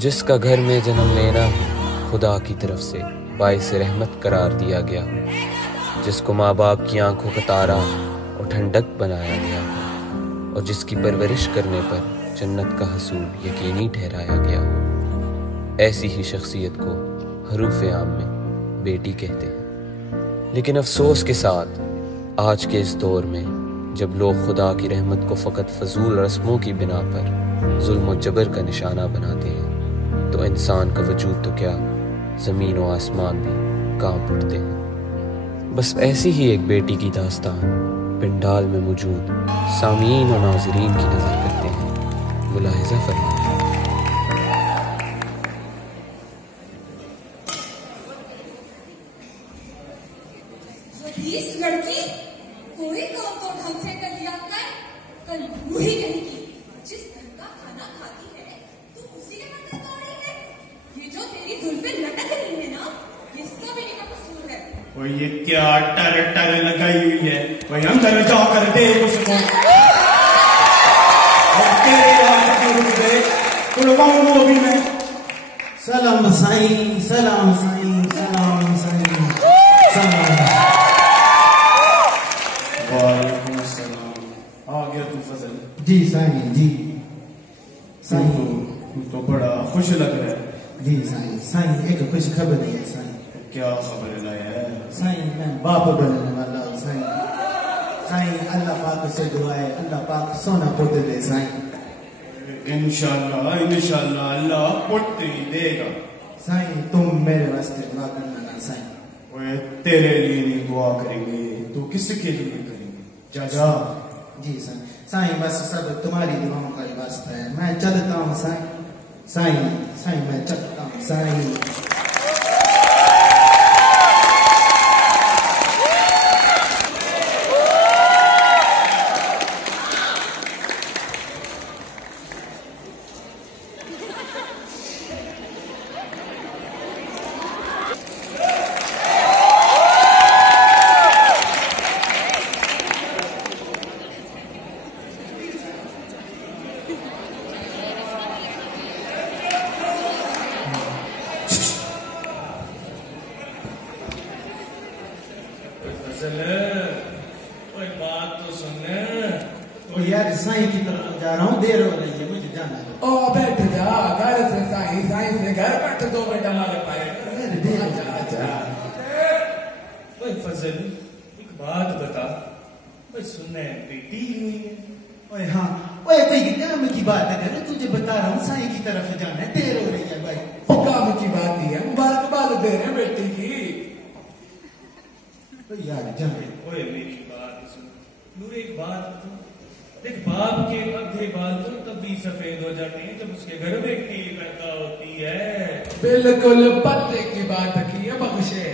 जिसका घर में जन्म लेना खुदा की तरफ से बाइस रहमत करार दिया गया, जिसको माँ बाप की आंखों का तारा और ठंडक बनाया गया, और जिसकी परवरिश करने पर जन्नत का हसूल यकीनी ठहराया गया हो, ऐसी ही शख्सियत को हरूफ आम में बेटी कहते हैं। लेकिन अफसोस के साथ आज के इस दौर में जब लोग खुदा की रहमत को फ़कत फजूल रस्मों की बिना पर जुल्म और जबर का निशाना बनाते हैं, तो इंसान का वजूद तो क्या ज़मीन और आसमान भी कांप उठते हैं। बस ऐसी ही एक बेटी की दास्तान पिंडाल में मौजूद सामीन और नाज़रीन की नज़र करते हैं। मुलाहिज़ा फरमाएं। इस लड़की कोई काम तो ढंग से कर लिया कर, कल वही नहीं की। जिस घर का खाना खाती है तू उसी के बर्तन धो रही है। ये जो तेरी जुल्फें लटक रही है ना, ये सब इन्हीं का कसूर है। वो ये क्या टर लगाई हुई है, वही अंदर जाकर देख उसको। तेरे हाथ में रुक गए कुर्बानों भी मैं। सलाम साईं, सलाम साईं, सलाम साईं, सलाम। वालेकुम सलाम। आ गया तू फजल? जी साईं, जी साईं। तू तो बड़ा खुश लग रहा है। जी साईं, साईं एक खुश खबर है साईं। क्या खबर लाया है? साईं मैं बाप बनने वाला हूँ साईं। साईं अल्लाह पाक से दुआ है, अल्लाह पाक सोना पुत्र दे साईं। इंशाल्लाह इंशाल्लाह अल्लाह पुत्र ही देगा। साईं तुम मेरे वास्ते दुआ करना ना साईं। ओए तेरे लिए नहीं दुआ करेंगे तो किसके लिए करेंगे? जा जा। जी साईं, साईं बस सब तुम्हारी दुआओं का ही वास्ता है। मैं चलता हूँ साईं, साईं साईं मैं चलता हूँ साईं। बात तो सुन। ओ यार साईं की तरफ जा रहा हूँ, देर हो रही है, मुझे जाना है। ओ बैठ जा, घर से साईं, साईं से घर बैठ दो बेटा हमारे पाए। फजल एक बात बता, भाई सुनने बेटी हुई है। ओए हाँ, ओए कोई काम की बात है ना, तुझे बता रहा हूँ साईं की तरफ जाना है, देर हो रही है भाई। काम की बात ही है, मुबारकबाद दे रहे हैं बेटी की। तो यार जाने। ओए मेरी बात सुन, नूर एक बात बता। देख बाप के आधे बाल तो तब भी सफेद हो जाते हैं जब उसके घर में कील पैदा होती है। बिल्कुल पत्ते की बात की है बख्शे,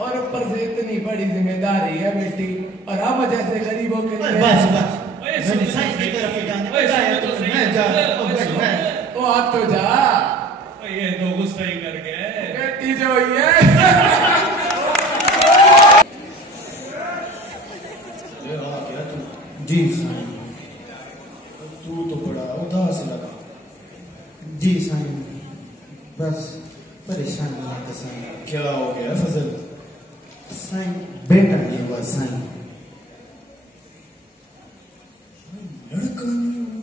और ऊपर से इतनी बड़ी जिम्मेदारी है बेटी, और हम जैसे गरीबों के लिए। बस बस मैंने साईं की तरफ जाना है, मैं जा रहा हूँ। ओ आप तो जा, ये तो गुस्सा ही कर गए। बेटी जो हुई है। जी साईं। तू तो बड़ा उदास लगा। जी साईं बस परेशानी है तो साईं। क्या हो गया फजल? साईं बेटा नहीं हुआ साईं। लड़का नहीं हुआ?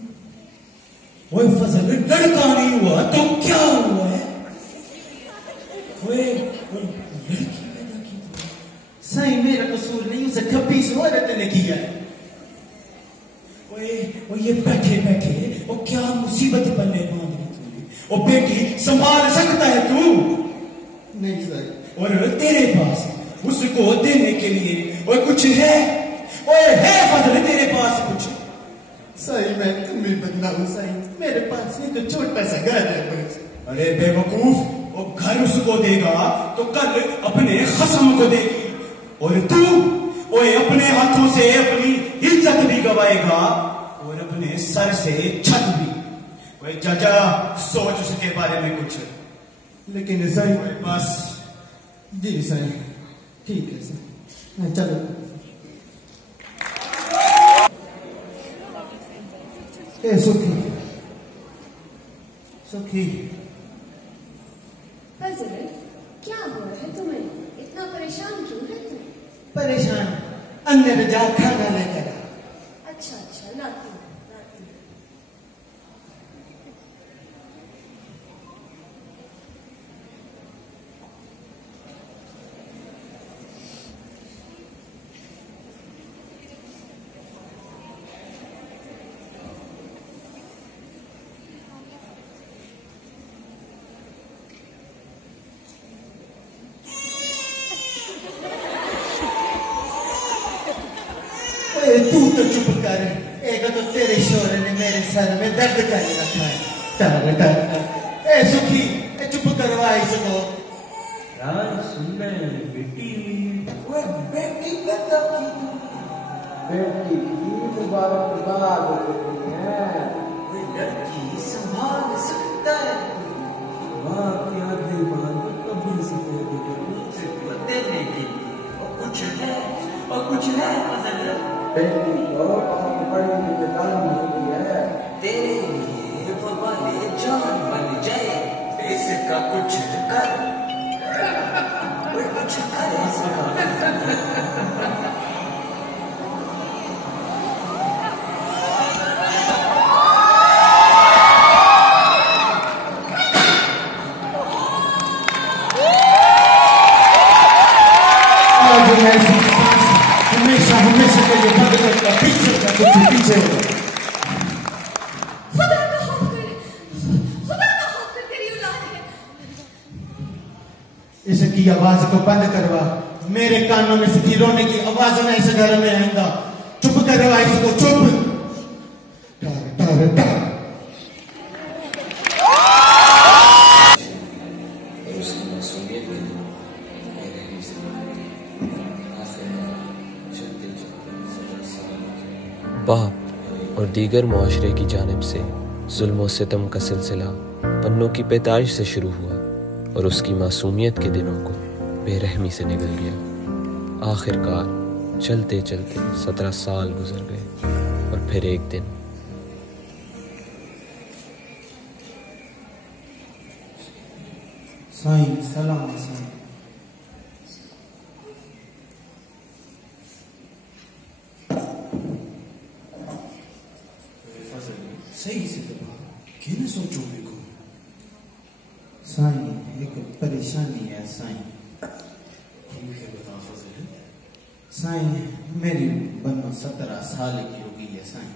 ओए फजल लड़का नहीं हुआ तो क्या हुआ है? ओए लड़की पैदा की? साईं मेरा कसूर नहीं, उसे 26 औरत ने किया है। ओए ये बैठे बैठे वो क्या मुसीबत पल्ले बांध ली तूने? ओ बेटी संभाल सकता है तू? नहीं साईं। और तेरे पास उसको देने के लिए और कुछ है? ओए है फजल तेरे पास कुछ? साईं मैं तुम्हें बदनाम साईं, मेरे पास एक छोटा सा घर है बस। अरे बेवकूफ, वो घर उसको देगा तो कल अपने खसम को देगी, और तू ओए अपने हाथों से अपनी इज्जत भी गवाएगा और अपने सर से छत भी। ओए चाचा सोच उसके बारे में कुछ। लेकिन साईं बस। जी साईं ठीक है साईं, चलो। ए सुखी, सुखी फजल, क्या हुआ है तुम्हें? इतना परेशान क्यों है तुम? परेशान अंदर जा खाना लेकर आ। अच्छा अच्छा, लाती हूँ, लाती हूँ। तू तो चुप कर, एक तो तेरे शोर ने मेरे सर में दर्द कर रखा है। टर टर ए सुखी, ए चुप करवा इसको। यार सुन रहे बेटी, वो बेटी बता बेटी की मुबारकबाद होती है। कोई लड़की संभाल सकता है। माँ की आखिरी बात तो कभी से देने के लिए और कुछ है बेटी को बहुत बड़ी जिम्मेदारी होती है। तेरे लिए वो वाले जान बन जाए, इसका कुछ कर, कुछ कर इसका। हमेशा के लिए बंद करता, पीछे होगा। खुदा का खौफ कर तेरी औलाद है। इसकी आवाज को बंद करवा, मेरे कानों में इसकी रोने की आवाज ना इस घर में आएगा। चुप करवा इसको, चुप। टर टर टर। बाप और दीगर मुआशरे की जानिब से जुल्म और सितम का सिलसिला पन्नों की पैदाइश से शुरू हुआ और उसकी मासूमियत के दिनों को बेरहमी से निगल गया। आखिरकार चलते चलते 17 साल गुजर गए और फिर एक दिन साईं सलाम साईं। सही से दबा, क्यों न सोचो को? साईं एक परेशानी है साईं। ठीक है बता फजल। साईं मेरी बनो 17 साल की हो गई है साईं।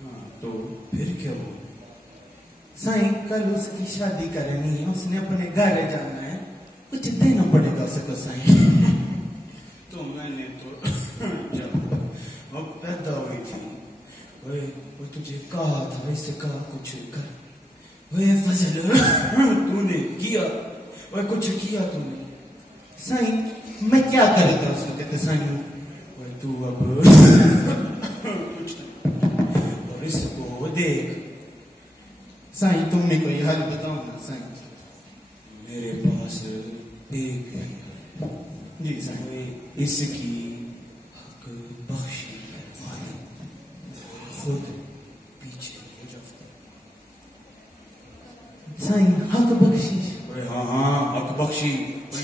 हाँ तो फिर क्या हुआ? साईं कल उसकी शादी करनी है, उसने अपने घर जाना है, कुछ देना पड़ेगा उसको साईं। तो मैंने तो जब वो पैदा हुई थी वो तुझे कहा था, इससे कहा कुछ कर। वे फजल तूने किया, वो कुछ किया तूने। साईं मैं क्या करता उस वक्त साईं? वो तू अब कुछ और इसको देख साईं, तुमने कोई हल बताओ ना साईं। मेरे पास एक है जी साईं। इसकी हक बख्शी खुद पीछे साईं। हक बख्शिश? हाँ हाँ हक बख्शी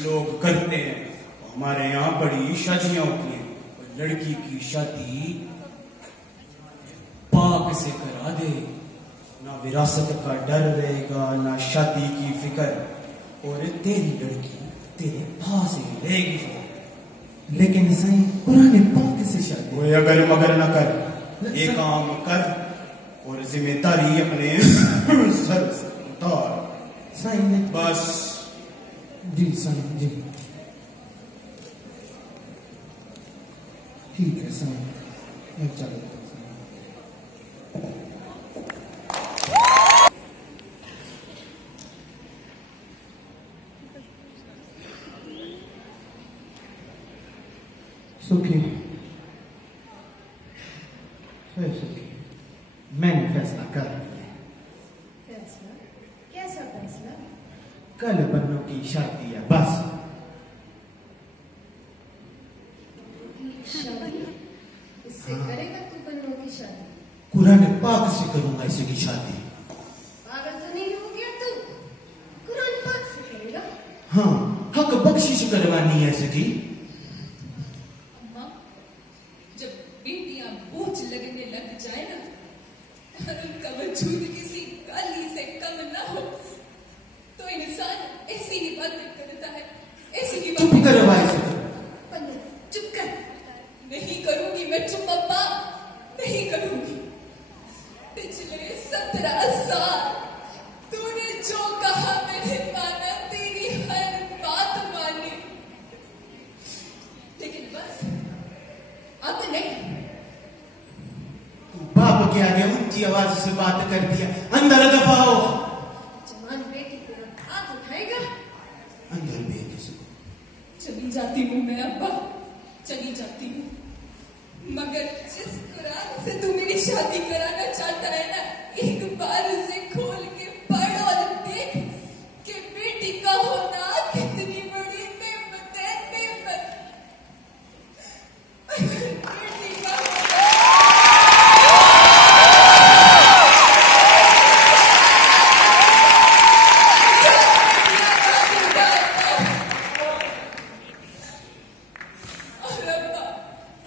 लोग करते हैं। हमारे यहाँ बड़ी शादियां होती हैं। लड़की की शादी पाक से करा दे, ना विरासत का डर रहेगा, ना शादी की फिक्र, और तेरी लड़की तेरे पास ही रहेगी। लेकिन साईं पुराने पाक से शादी। वो अगर मगर न कर, ये काम कर और जिम्मेदारी अपने सर से उतार। साईं ने बस जी साईं जी ठीक है साईं, मैं चलता हूं साईं। सुखी सुखी, मैंने फैसला कर लिया। फैसला? कैसा फैसला? कल बन्नों की शादी है बस। शादी? इससे करेगा तू बन्नों की शादी? कुरान पाक से करूंगा इसकी शादी। पागल तो नहीं हो गया तू? कुरान पाक से करेगा? हाँ, हक बख्शिश करवानी है सखी। अम्मा, जब बेटियां बोझ लगने लग जाए ना, और उनका वजूद किसी गाली से कम ना हो, तो इंसान ऐसी ही बातें करता है, ऐसी ही चुप बातें करो भाई सखी। पन्नू, चुप कर। नहीं करूंगी मैं चुप अम्मा, नहीं करूंगी। पिछले 17 साल तूने जो कहा मैंने माना, तेरी हर बात मानी, लेकिन बस अब नहीं। बाप के आगे ऊंची आवाज से बात कर दिया, अंदर दफा हो। जवान बेटी तेरा हाथ उठाएगा, अंदर भेज इसको। चली जाती हूँ मैं अब्बा, चली जाती हूँ, मगर जिस कुरान से तू मेरी शादी कराना चाहता है ना, एक बार उसे खोल के पढ़ और देख कि बेटी का होना कितनी बड़ी नेमत है, नेमत। बेटी का और अब्बा,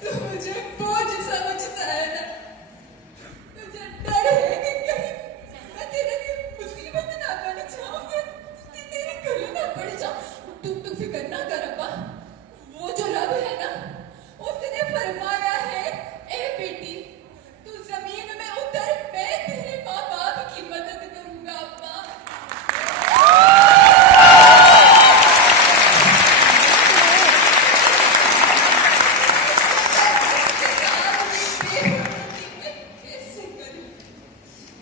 तू मुझे बोझ समझता है ना, मुझे डर है कि कहीं मैं तेरे लिए मुसीबत ना बन जाऊं, मैं तेरे गले ना पड़ जाऊं। तू फिक्र ना कर अब्बा, वो जो रब है ना, उसने फरमाया है, ए बेटी तू जमीन में उतर, मैं तेरे माँ बाप की मदद करूंगा अब्बा।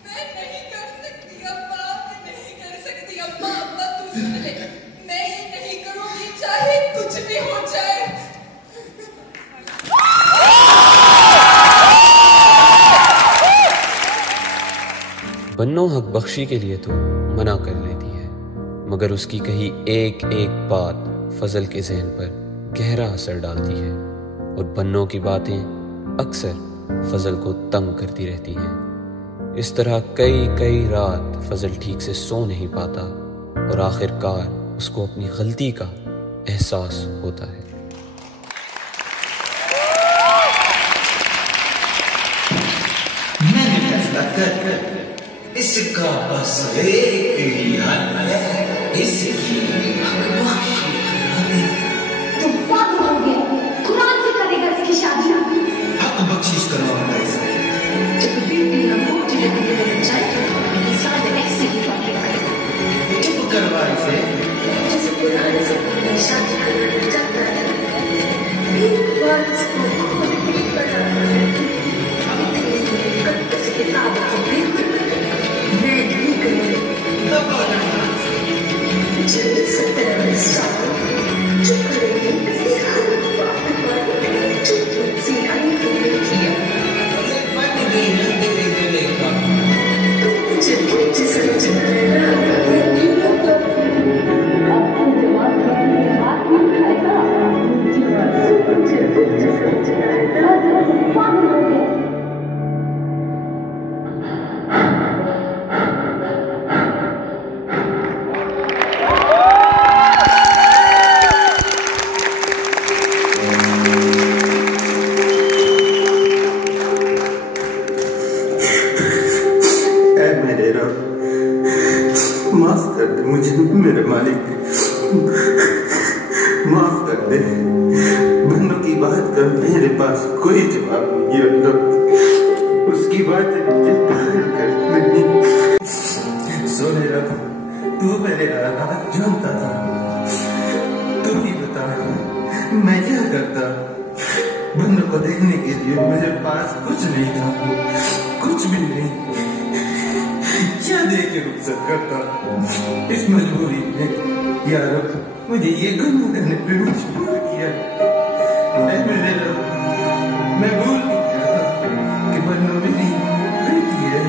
मैं नहीं कर सकती अम्मा, मैं नहीं कर सकती अम्मा। अम्मा तू सुन ले, मैं ये नहीं करूंगी चाहे कुछ भी हो जाए। बन्नो हक बख्शी के लिए तो मना कर लेती है, मगर उसकी कही एक एक बात फजल के जहन पर गहरा असर डालती है और बन्नो की बातें अक्सर फजल को तंग करती रहती हैं। इस तरह कई कई रात फजल ठीक से सो नहीं पाता और आखिरकार उसको अपनी गलती का एहसास होता है। मैंने फैसला कर इसका बस एक ही हल है, इसकी हक बख्शी करा दे। तुम पागल हो गए, कुरान से करेगा इसकी शादी। हक बख्शिश करवाऊंगा इसे। जब बेटी हम बोझ लगने लग जाए, इंसान ऐसे ही बातें करेगा। चुप करवा इसे। जिस कुरान से कोई शादी करना चाहता है, एक बार इसको खोल के बताना है कि इतनी मुकद्दस किताब को बिल्कुल मैं नहीं करूंगी। जब 17 साल चुप रही, मेरी हर बात मानी, चुप से आई तुमने किया। बन गई ना तेरे गले का। तुम मुझे बोझ समझना है ना, लेकिन आपको जवाब अपने हाथ में उठाएगा। मुझे बोझ समझना है ना, पागल हो गए। मेरे रब, माफ कर दे मुझे मेरे मालिक, माफ कर दे। बंदों की बात का मेरे पास कोई जवाब नहीं है अल्लाह, उसकी बातें मुझे पागल कर नहीं। सोने रब, तू मेरे हालात जानता था, तू ही बता मैं क्या करता। बंदों को देखने के लिए मेरे पास कुछ नहीं था, कुछ भी नहीं। क्या देखे रुखसत करता इस मजबूरी में। यार मुझे ये गुनाह करने पे मजबूर किया। मेरे रब, मैं भूल गया था कि बन्नो मेरी बेटी है,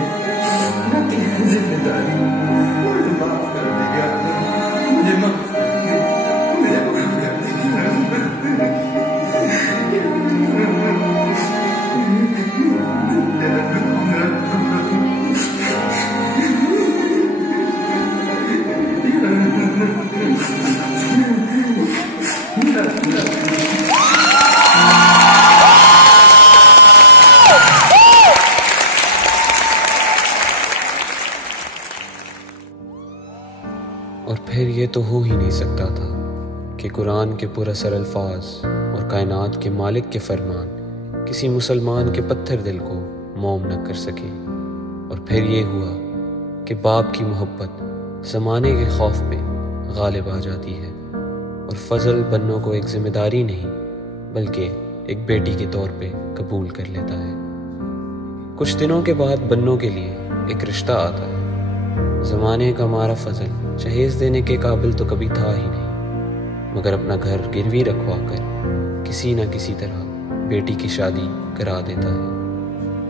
न कि जिम्मेदारी। मुझे माफ कर दे यार, मुझे माफ कर दे, मुझे माफ कर दे। फिर ये तो हो ही नहीं सकता था कि कुरान के पुरअसर अल्फाज और कायनात के मालिक के फरमान किसी मुसलमान के पत्थर दिल को मौम न कर सके। और फिर ये हुआ कि बाप की मोहब्बत ज़माने के खौफ पे गालिब आ जाती है और फजल बन्नो को एक जिम्मेदारी नहीं बल्कि एक बेटी के तौर पे कबूल कर लेता है। कुछ दिनों के बाद बन्नो के लिए एक रिश्ता आता है। ज़माने का हमारा फजल जहेज़ देने के काबिल तो कभी था ही नहीं, मगर अपना घर गिरवी रखवा कर किसी न किसी तरह बेटी की शादी करा देता है।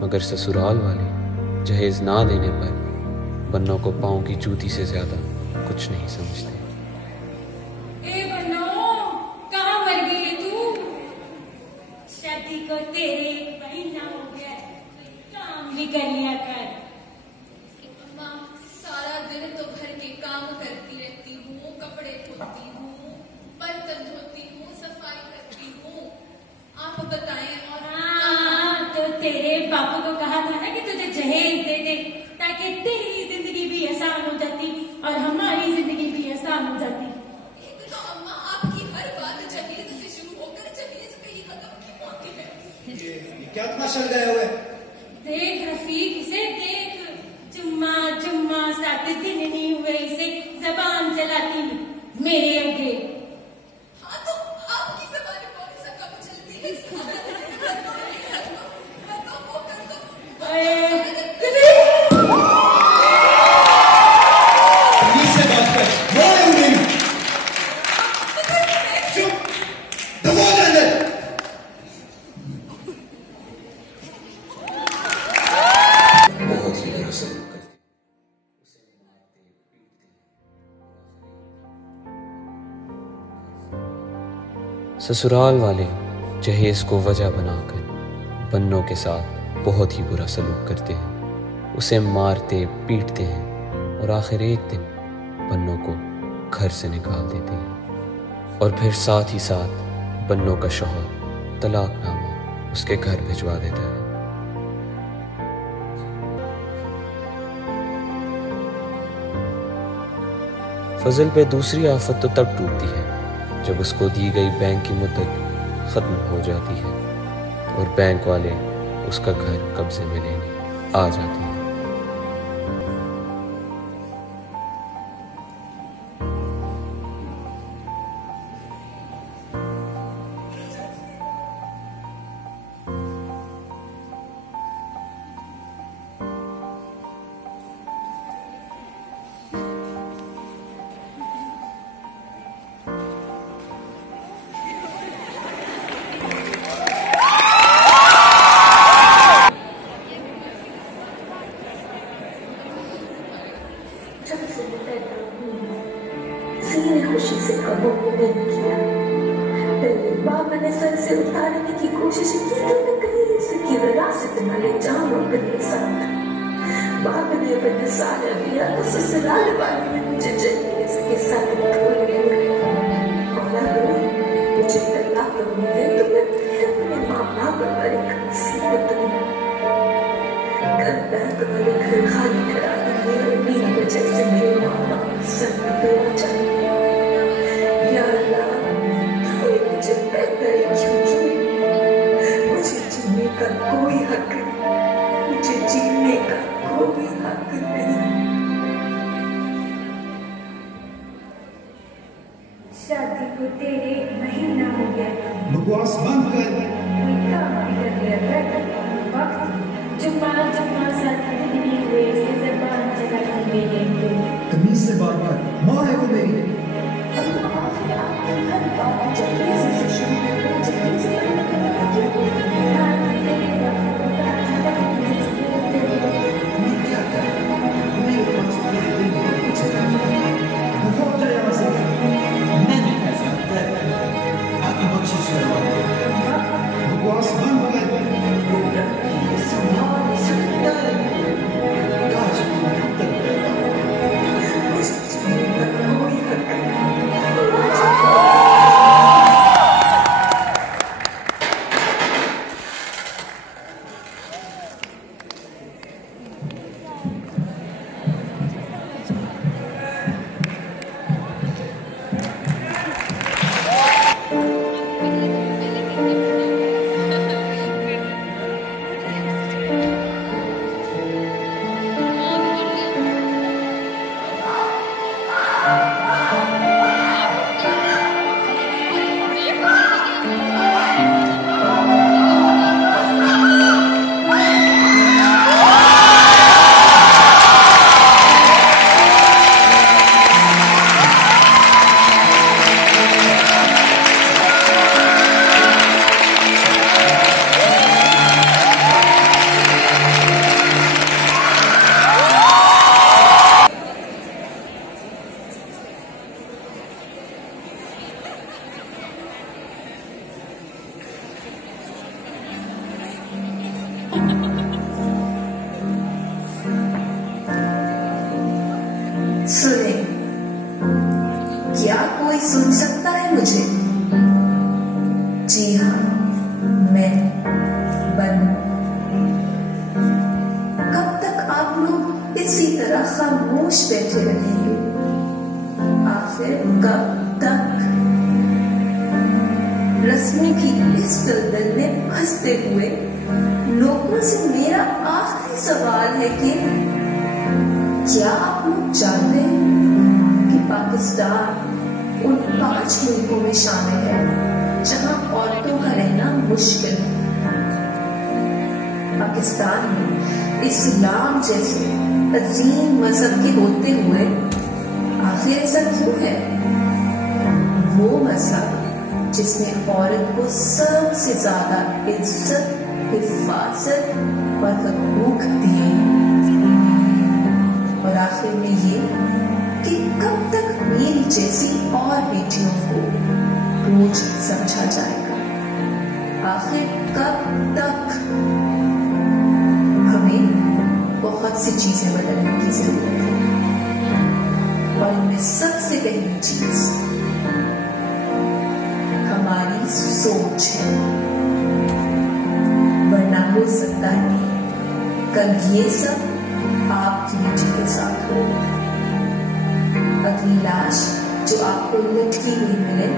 मगर ससुराल वाले जहेज़ ना देने पर बन्नो को पाँव की जूती से ज़्यादा कुछ नहीं समझते। ए बन्नो, कहाँ मर गई है तू? शादी को तेरे महीना हो गया, काम भी कर लिया कर। अम्मा, सारा दिन तो घर के काम करती रहती हूँ, कपड़े धोती हूँ, बर्तन धोती हूँ, सफाई करती हूँ। आप बताएं। और हाँ, तो तेरे बापू को कहा था ना कि तुझे जहेज दे दे ताकि तेरी जिंदगी भी आसान हो जाती और हमारी जिंदगी भी आसान हो जाती। एक तो अम्मा आपकी हर बात जहेज से शुरू होकर जहेज पे ही खत्म क्यों होती है? ये क्या तमाशा लगाया हुआ है? देख रफीक, इसे देख, जुम्मा जुम्मा 7 दिन नहीं हुए इसे जबान चलाती मेरे आगे। हाँ तो आपकी जबान कौन सा कब चलती है? से बात कर, बोल नहीं। चुप, दबो अंदर। बहुत ही बुरा सलूक करते, उसे मारते पीटते। ससुराल वाले जहेज को वजह बनाकर बन्नों के साथ बहुत ही बुरा सलूक करते हैं, उसे मारते पीटते हैं और आखिर एक दिन बन्नों को घर से निकाल देते हैं। और फिर साथ ही साथ बन्नों का शौहर तलाकनामा उसके घर भिजवा देता है। फजल पे दूसरी आफत तो तब टूटती है जब उसको दी गई बैंक की मुद्दत ख़त्म हो जाती है और बैंक वाले उसका घर कब्जे में लेने आ जाते हैं। सीने खुशी से कबों को बंद किया। पहले बाप ने सर से उतारने की कोशिश की तो मैं कहीं इसकी विरासत न ले जाऊं अपने साथ। बाप ने अपने सारा दिया तो ससुराल वाले ने मुझे जहेज के साथ खोल लिया। और अगर मुझे तलाक मिले तो मैं अपने माँ बाप पर एक मुसीबत हूँ। कल बैंक वाले घर खाली करा देंगे और मेरी वजह से मेरे माँ बाप सब बेवा जाएंगे। या अल्लाह, कोई मुझे पैदा ही क्यों किया? मुझे जीने का कोई हक नहीं, मुझे जीने का कोई हक नहीं। शादी को तेरे महीना हो गया, बकवास बंद कर। कोई काम भी कर लिया कर। वक्त जुम्मा जुम्मा 7 दिन नहीं हुए इसे जबान चलाती मेरे आगे। तमीज से बात कर, माँ है वो मेरी। बकवास बंद कर। कोई हक क्या कोई सुन सकता है मुझे? जी हाँ, मैं बनू। कब तक आप लोग इसी तरह खामोश बैठे रहेंगे? आखिर कब तक? रस्मों की इस दलदल में फंसते हुए लोगों से मेरा आखिरी सवाल है कि क्या आप लोग जानते हैं कि पाकिस्तान उन 5 मुल्कों में शामिल है जहां औरतों का रहना मुश्किल है? पाकिस्तान में इस्लाम जैसे अजीम मजहब के होते हुए आखिर ऐसा क्यों है? वो मजहब जिसने औरत को सबसे ज्यादा इज्जत, हिफाजत और हकूक दिए, और आखिर में ये कि कब तक मेरी जैसी और बेटियों को बोझ समझा जाएगा? आखिर कब तक? हमें बहुत सी चीजें बदलने की जरूरत है, और इनमें सबसे पहली चीज हमारी सोच है। वरना हो सकता है कल ये सब आपकी बेटी के साथ हो। अगली लाश जो आपको लटकी हुई मिले,